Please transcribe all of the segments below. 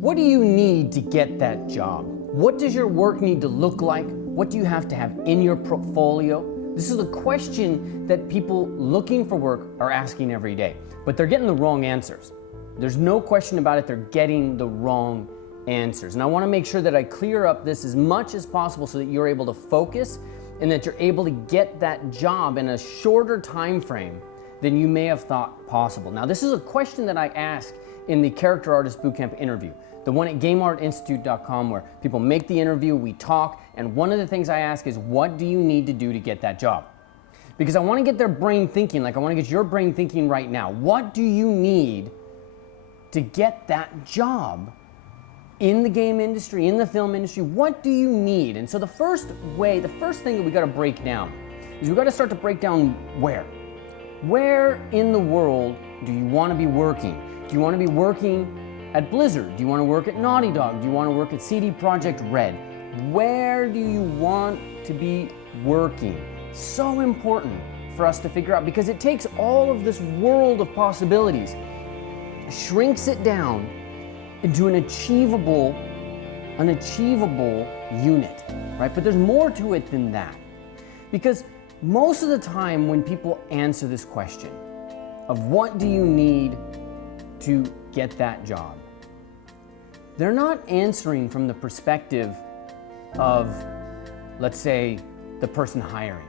What do you need to get that job? What does your work need to look like? What do you have to have in your portfolio? This is a question that people looking for work are asking every day, but they're getting the wrong answers. There's no question about it, they're getting the wrong answers. And I want to make sure that I clear up this as much as possible so that you're able to focus and that you're able to get that job in a shorter time frame than you may have thought possible. Now, this is a question that I ask in the Character Artist Bootcamp interview, the one at GameArtInstitute.com, where people make the interview, we talk, and one of the things I ask is, what do you need to do to get that job? Because I want to get their brain thinking, like I want to get your brain thinking right now. What do you need to get that job in the game industry, in the film industry? What do you need? And so the first thing that we got to break down is we got to start to break down where. Where in the world do you want to be working? Do you want to be working at Blizzard? Do you want to work at Naughty Dog? Do you want to work at CD Projekt Red? Where do you want to be working? So important for us to figure out, because it takes all of this world of possibilities, shrinks it down into an achievable unit, right? But there's more to it than that. Because most of the time when people answer this question of what do you need to get that job, they're not answering from the perspective of, let's say, the person hiring.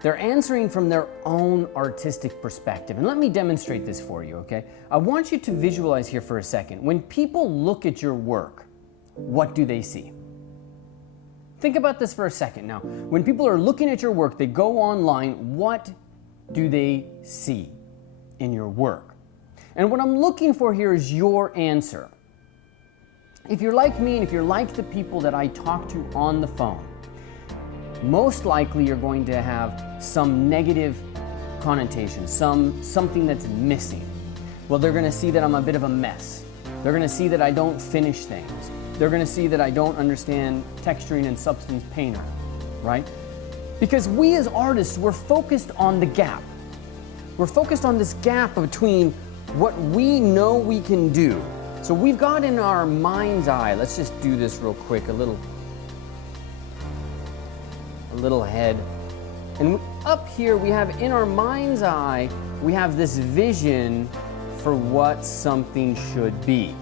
They're answering from their own artistic perspective. And let me demonstrate this for you, okay? I want you to visualize here for a second. When people look at your work, what do they see? Think about this for a second. Now, when people are looking at your work, they go online, what do they see in your work? And what I'm looking for here is your answer. If you're like me and if you're like the people that I talk to on the phone, most likely you're going to have some negative connotation, something that's missing. Well, they're going to see that I'm a bit of a mess. They're going to see that I don't finish things. They're going to see that I don't understand texturing and substance painter, right? Because we as artists, we're focused on the gap. We're focused on this gap between what we know we can do. So we've got in our mind's eye, let's just do this real quick, a little head. And up here we have in our mind's eye, we have this vision for what something should be.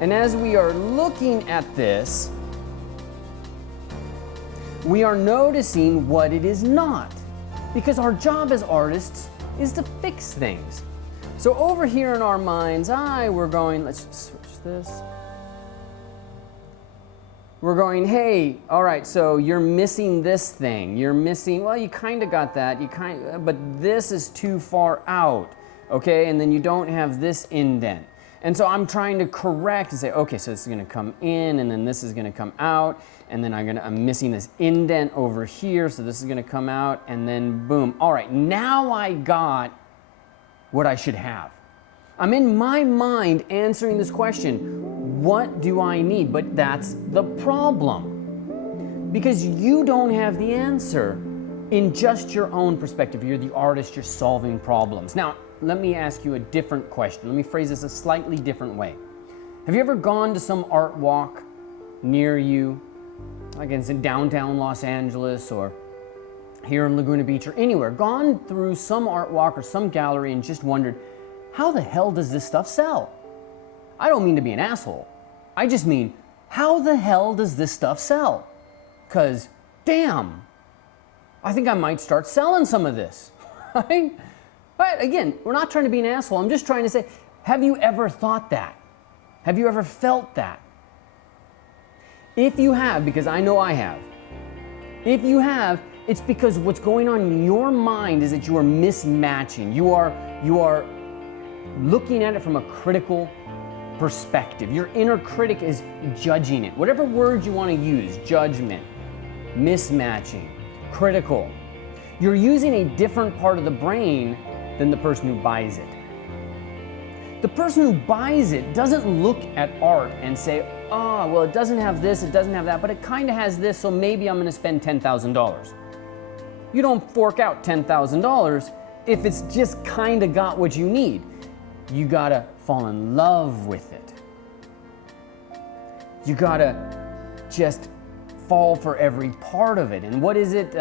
And as we are looking at this, we are noticing what it is not. Because our job as artists is to fix things. So over here in our mind's eye, we're going, let's switch this. We're going, hey, all right, so you're missing this thing. You're missing, well, you kind of got that, but this is too far out, okay? And then you don't have this indent. And so I'm trying to correct and say, okay, so this is going to come in, and then this is going to come out, and then I'm missing this indent over here, so this is going to come out, and then boom. All right, now I got what I should have. I'm in my mind answering this question, what do I need? But that's the problem. Because you don't have the answer in just your own perspective. You're the artist, you're solving problems. Now, let me ask you a different question. Let me phrase this a slightly different way. Have you ever gone to some art walk near you, like in downtown Los Angeles or here in Laguna Beach or anywhere, gone through some art walk or some gallery and just wondered, how the hell does this stuff sell? I don't mean to be an asshole. I just mean, how the hell does this stuff sell? 'Cause damn, I think I might start selling some of this, right? But again, we're not trying to be an asshole. I'm just trying to say, have you ever thought that? Have you ever felt that? If you have, because I know I have, if you have, it's because what's going on in your mind is that you are mismatching. You are looking at it from a critical perspective. Your inner critic is judging it. Whatever word you want to use, judgment, mismatching, critical. You're using a different part of the brain than the person who buys it. The person who buys it doesn't look at art and say, oh, well, it doesn't have this, it doesn't have that, but it kind of has this, so maybe I'm going to spend $10,000. You don't fork out $10,000 if it's just kind of got what you need. You got to fall in love with it. You gotta just fall for every part of it. And what is it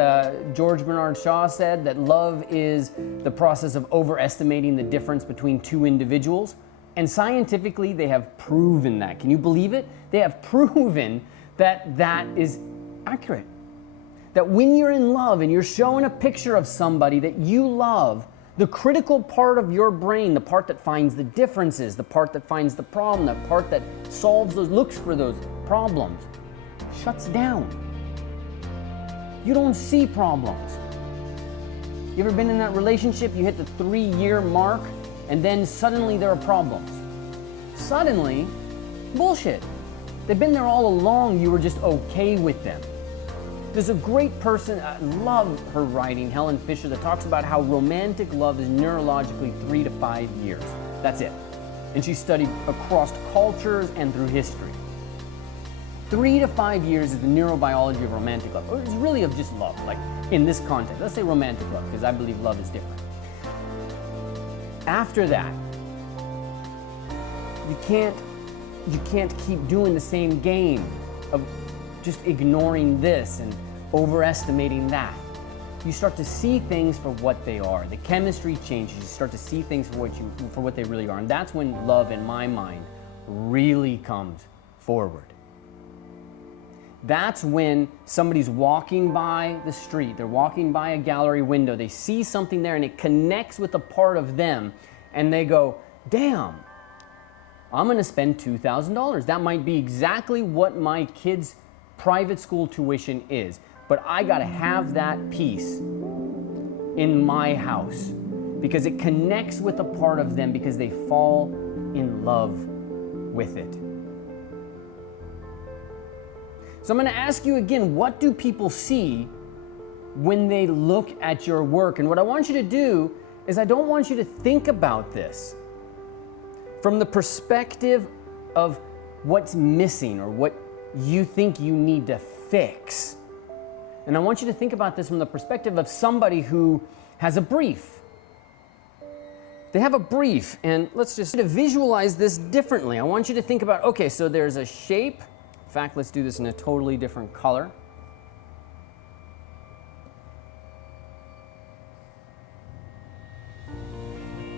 George Bernard Shaw said? That love is the process of overestimating the difference between two individuals. And scientifically, they have proven that. Can you believe it? They have proven that that is accurate. That when you're in love and you're showing a picture of somebody that you love, the critical part of your brain, the part that finds the differences, the part that finds the problem, the part that solves those, looks for those problems, shuts down. You don't see problems. You ever been in that relationship, you hit the 3-year mark, and then suddenly there are problems? Suddenly, bullshit. They've been there all along, you were just okay with them. There's a great person, I love her writing, Helen Fisher, that talks about how romantic love is neurologically 3 to 5 years. That's it. And she studied across cultures and through history. 3 to 5 years is the neurobiology of romantic love. Or it's really of just love, like in this context. Let's say romantic love, because I believe love is different. After that, you can't keep doing the same game of just ignoring this and overestimating that. You start to see things for what they are. The chemistry changes. You start to see things for what they really are. And that's when love, in my mind, really comes forward. That's when somebody's walking by the street, they're walking by a gallery window, they see something there and it connects with a part of them, and they go, damn, I'm gonna spend $2,000. That might be exactly what my kid's private school tuition is, but I gotta have that piece in my house because it connects with a part of them because they fall in love with it. So I'm going to ask you again, what do people see when they look at your work? And what I want you to do is I don't want you to think about this from the perspective of what's missing or what you think you need to fix. And I want you to think about this from the perspective of somebody who has a brief. They have a brief, and let's just visualize this differently. I want you to think about, okay, so there's a shape. In fact, let's do this in a totally different color.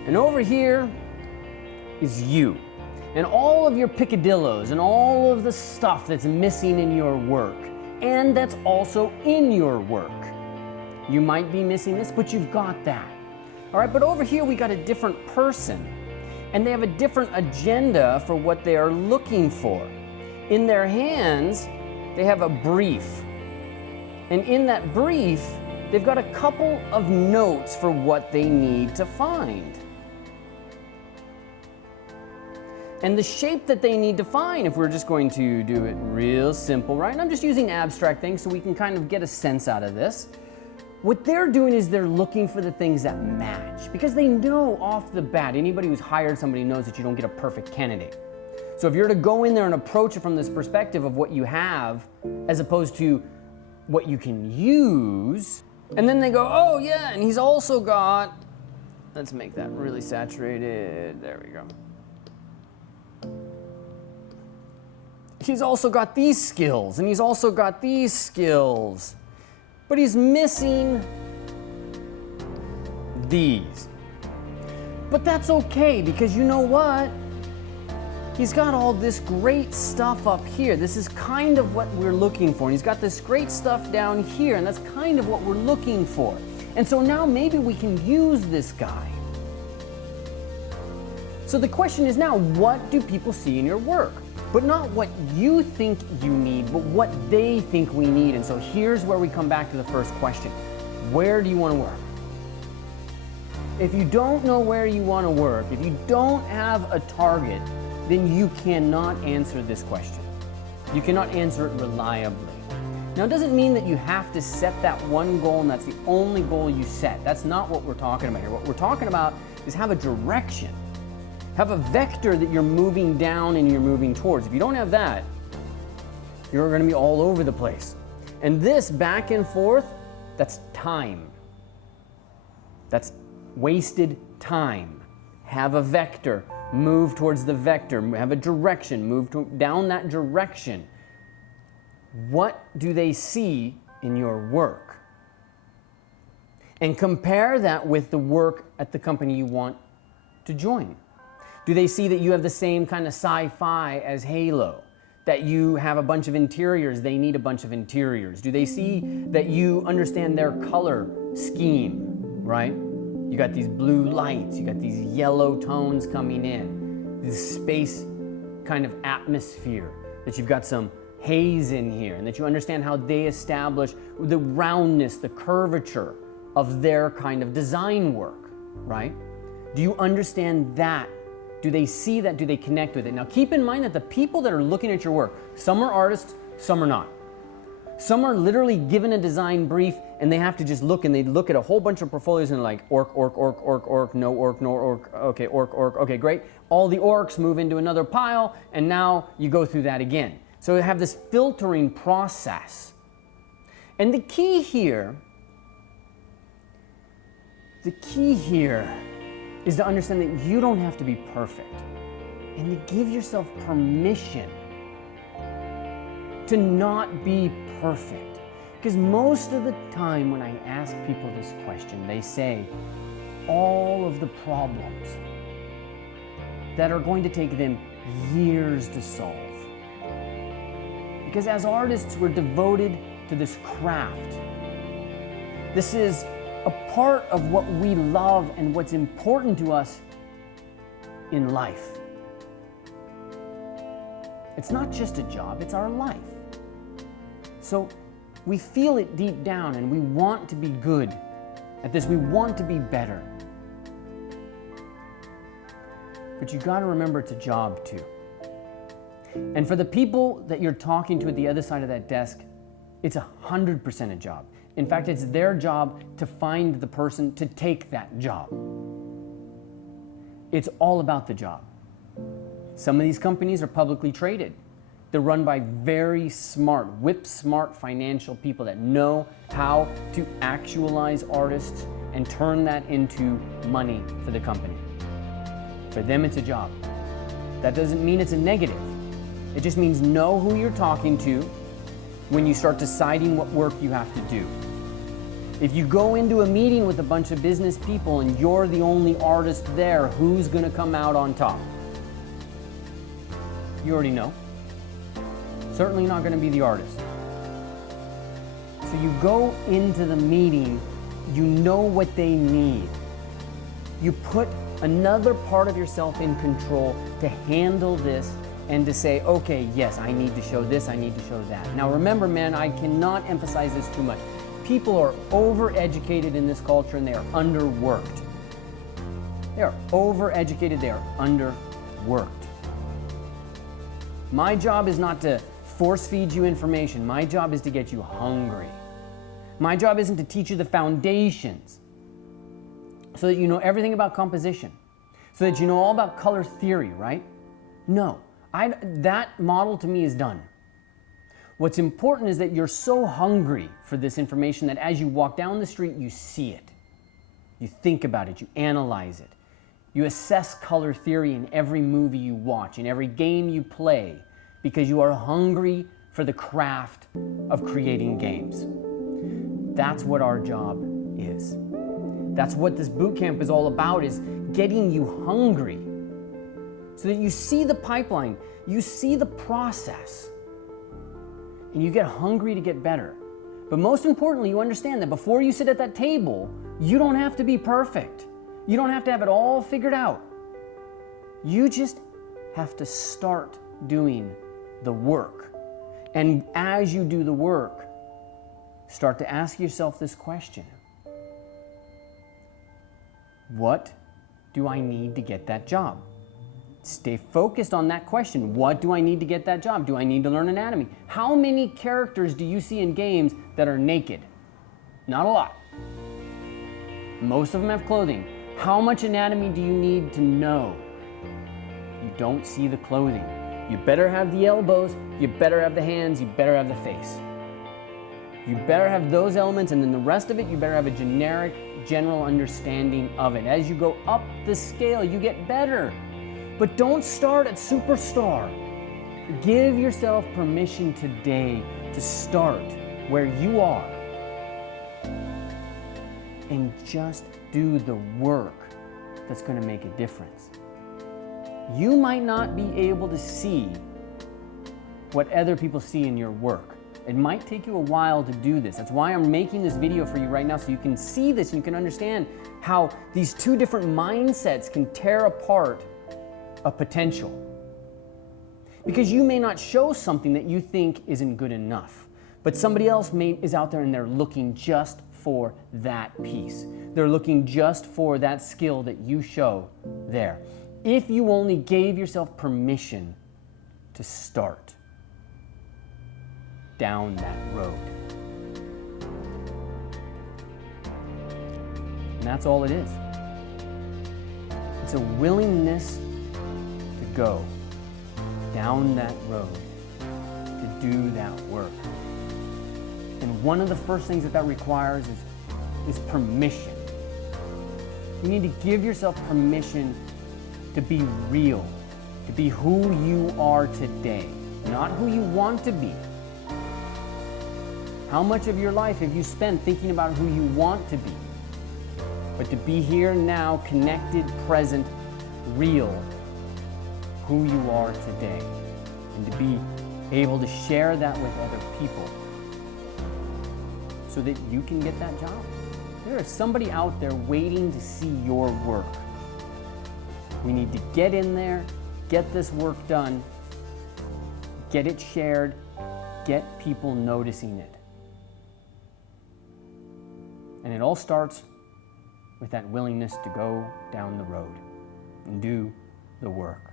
And over here is you. And all of your picadillos and all of the stuff that's missing in your work. And that's also in your work. You might be missing this, but you've got that. All right, but over here we got a different person. And they have a different agenda for what they are looking for. In their hands, they have a brief. And in that brief, they've got a couple of notes for what they need to find. And the shape that they need to find, if we're just going to do it real simple, right? And I'm just using abstract things so we can kind of get a sense out of this. What they're doing is they're looking for the things that match because they know off the bat, anybody who's hired somebody knows that you don't get a perfect candidate. So if you're to go in there and approach it from this perspective of what you have as opposed to what you can use, and then they go, oh yeah, and he's also got, let's make that really saturated, there we go. He's also got these skills, and he's also got these skills, but he's missing these. But that's okay, because you know what? He's got all this great stuff up here. This is kind of what we're looking for. And he's got this great stuff down here, and that's kind of what we're looking for. And so now maybe we can use this guy. So the question is now, what do people see in your work? But not what you think you need, but what they think we need. And so here's where we come back to the first question. Where do you want to work? If you don't know where you want to work, if you don't have a target, then you cannot answer this question. You cannot answer it reliably. Now, it doesn't mean that you have to set that one goal and that's the only goal you set. That's not what we're talking about here. What we're talking about is have a direction. Have a vector that you're moving down and you're moving towards. If you don't have that, you're going to be all over the place. And this back and forth, that's time. That's wasted time. Have a vector. move towards the vector, have a direction, down that direction. What do they see in your work? And compare that with the work at the company you want to join. Do they see that you have the same kind of sci-fi as Halo? That you have a bunch of interiors, they need a bunch of interiors? Do they see that you understand their color scheme, right? You got these blue lights, you got these yellow tones coming in, this space kind of atmosphere, that you've got some haze in here, and that you understand how they establish the roundness, the curvature of their kind of design work, right? Do you understand that? Do they see that? Do they connect with it? Now keep in mind that the people that are looking at your work, some are artists, some are not. Some are literally given a design brief and they have to just look, and they look at a whole bunch of portfolios and they're like, orc, no orc, no orc, okay, orc, okay, great. All the orcs move into another pile, and now you go through that again. So you have this filtering process. And the key here is to understand that you don't have to be perfect, and to give yourself permission to not be perfect. Because most of the time when I ask people this question, they say all of the problems that are going to take them years to solve. Because as artists, we're devoted to this craft. This is a part of what we love and what's important to us in life. It's not just a job, it's our life. So we feel it deep down, and we want to be good at this. We want to be better. But you got to remember it's a job too. And for the people that you're talking to at the other side of that desk, it's 100% a job. In fact, it's their job to find the person to take that job. It's all about the job. Some of these companies are publicly traded. They're run by very smart, whip-smart financial people that know how to actualize artists and turn that into money for the company. For them, it's a job. That doesn't mean it's a negative. It just means know who you're talking to when you start deciding what work you have to do. If you go into a meeting with a bunch of business people and you're the only artist there, who's going to come out on top? You already know. Certainly not going to be the artist. So you go into the meeting, you know what they need. You put another part of yourself in control to handle this and to say, okay, yes, I need to show this, I need to show that. Now remember, man, I cannot emphasize this too much. People are overeducated in this culture and they are underworked. They are overeducated, they are underworked. My job is not to force feed you information. My job is to get you hungry. My job isn't to teach you the foundations so that you know everything about composition, so that you know all about color theory, right? No, that model to me is done. What's important is that you're so hungry for this information that as you walk down the street, you see it. You think about it, you analyze it. You assess color theory in every movie you watch, in every game you play, because you are hungry for the craft of creating games. That's what our job is. That's what this boot camp is all about, is getting you hungry so that you see the pipeline, you see the process, and you get hungry to get better. But most importantly, you understand that before you sit at that table, you don't have to be perfect. You don't have to have it all figured out. You just have to start doing the work. And as you do the work, start to ask yourself this question. What do I need to get that job? Stay focused on that question. What do I need to get that job? Do I need to learn anatomy? How many characters do you see in games that are naked? Not a lot. Most of them have clothing. How much anatomy do you need to know? You don't see the clothing. You better have the elbows, you better have the hands, you better have the face. You better have those elements, and then the rest of it, you better have a generic, general understanding of it. As you go up the scale, you get better. But don't start at superstar. Give yourself permission today to start where you are and just do the work that's going to make a difference. You might not be able to see what other people see in your work. It might take you a while to do this. That's why I'm making this video for you right now, so you can see this and you can understand how these two different mindsets can tear apart a potential. Because you may not show something that you think isn't good enough, but somebody else is out there and they're looking just for that piece. They're looking just for that skill that you show there. If you only gave yourself permission to start down that road. And that's all it is. It's a willingness to go down that road, to do that work. And one of the first things that requires is permission. You need to give yourself permission to be real, to be who you are today, not who you want to be. How much of your life have you spent thinking about who you want to be? But to be here now, connected, present, real, who you are today, and to be able to share that with other people so that you can get that job. There is somebody out there waiting to see your work. We need to get in there, get this work done, get it shared, get people noticing it. And it all starts with that willingness to go down the road and do the work.